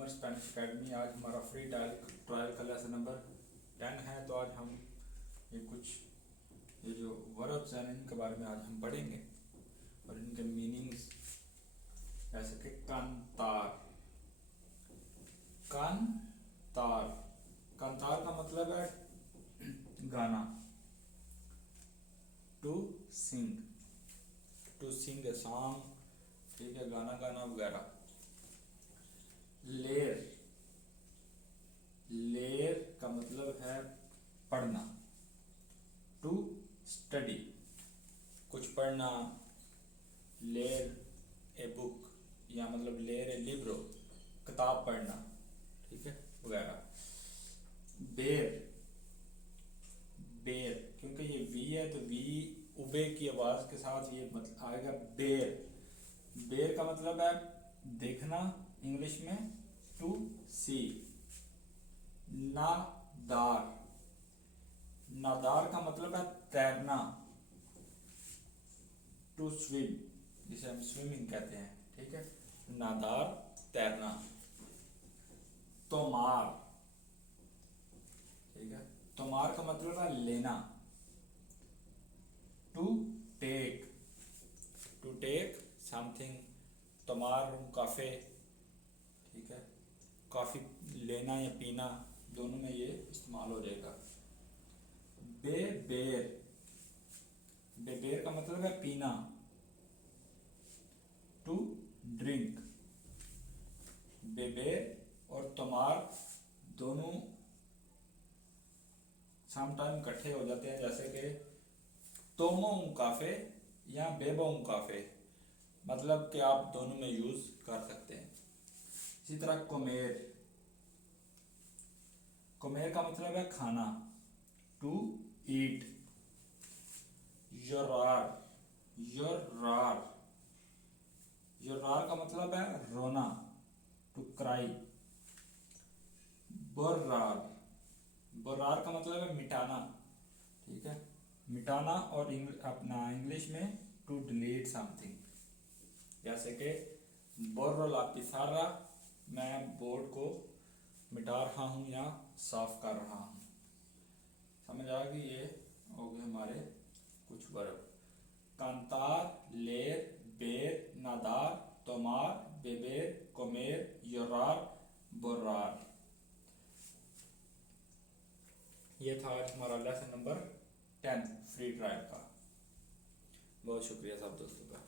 Umar Spanish academy. आज हमारा free trial का लेसन नंबर 10 है। तो आज हम ये जो वर्ब्स हैं इनके बारे में आज हम पढ़ेंगे और इनके मीनिंग्स, जैसे कि कांतार। कांतार कांतार का मतलब है गाना। टू सिंग ए सॉन्ग, ठीक है, गाना गाना वगैरह। लेर का मतलब है पढ़ना। टू स्टडी कुछ पढ़ना। लेर ए बुक या मतलब लेर ए लिब्रो किताब पढ़ना, ठीक है, वगैरह। बेर क्योंकि ये वी है तो वी उबे की आवाज के साथ ये मतलब आएगा बेर का मतलब है देखना इंग्लिश में। टू सी। नादार का मतलब है तैरना। टू स्विम जिसे हम स्विमिंग कहते हैं, ठीक है, नादार तैरना। तोमार, ठीक है, तोमार का मतलब है लेना। To take something. तोमार काफे, ठीक है, कॉफी लेना या पीना, दोनों में ये इस्तेमाल हो जाएगा। बेबेर का मतलब है पीना। To drink. बेबेर और तोमार दोनों समटाइम इकट्ठे हो जाते हैं, जैसे कि तोमों काफे या बेबों काफे, मतलब कि आप दोनों में यूज कर सकते हैं। इसी तरह कोमेर का मतलब है खाना। To eat. योरार का मतलब है रोना। To cry. बोरार का मतलब है मिटाना, ठीक है, मिटाना। और अपना इंग्लिश में टू डिलीट समथिंग, जैसे कि बोर्रो ला पिसारा, मैं बोर्ड को मिटा रहा हूँ या साफ कर रहा हूँ। समझ आ गई? ये हो गए हमारे कुछ वर्ब। कांतार, लेर, बेर, नादार, तोमार, बेबेर, कोमेर, योरार, बोरार। ये था आज हमारा लेसन नंबर 10 फ्री ट्रायल का। बहुत शुक्रिया सब दोस्तों का।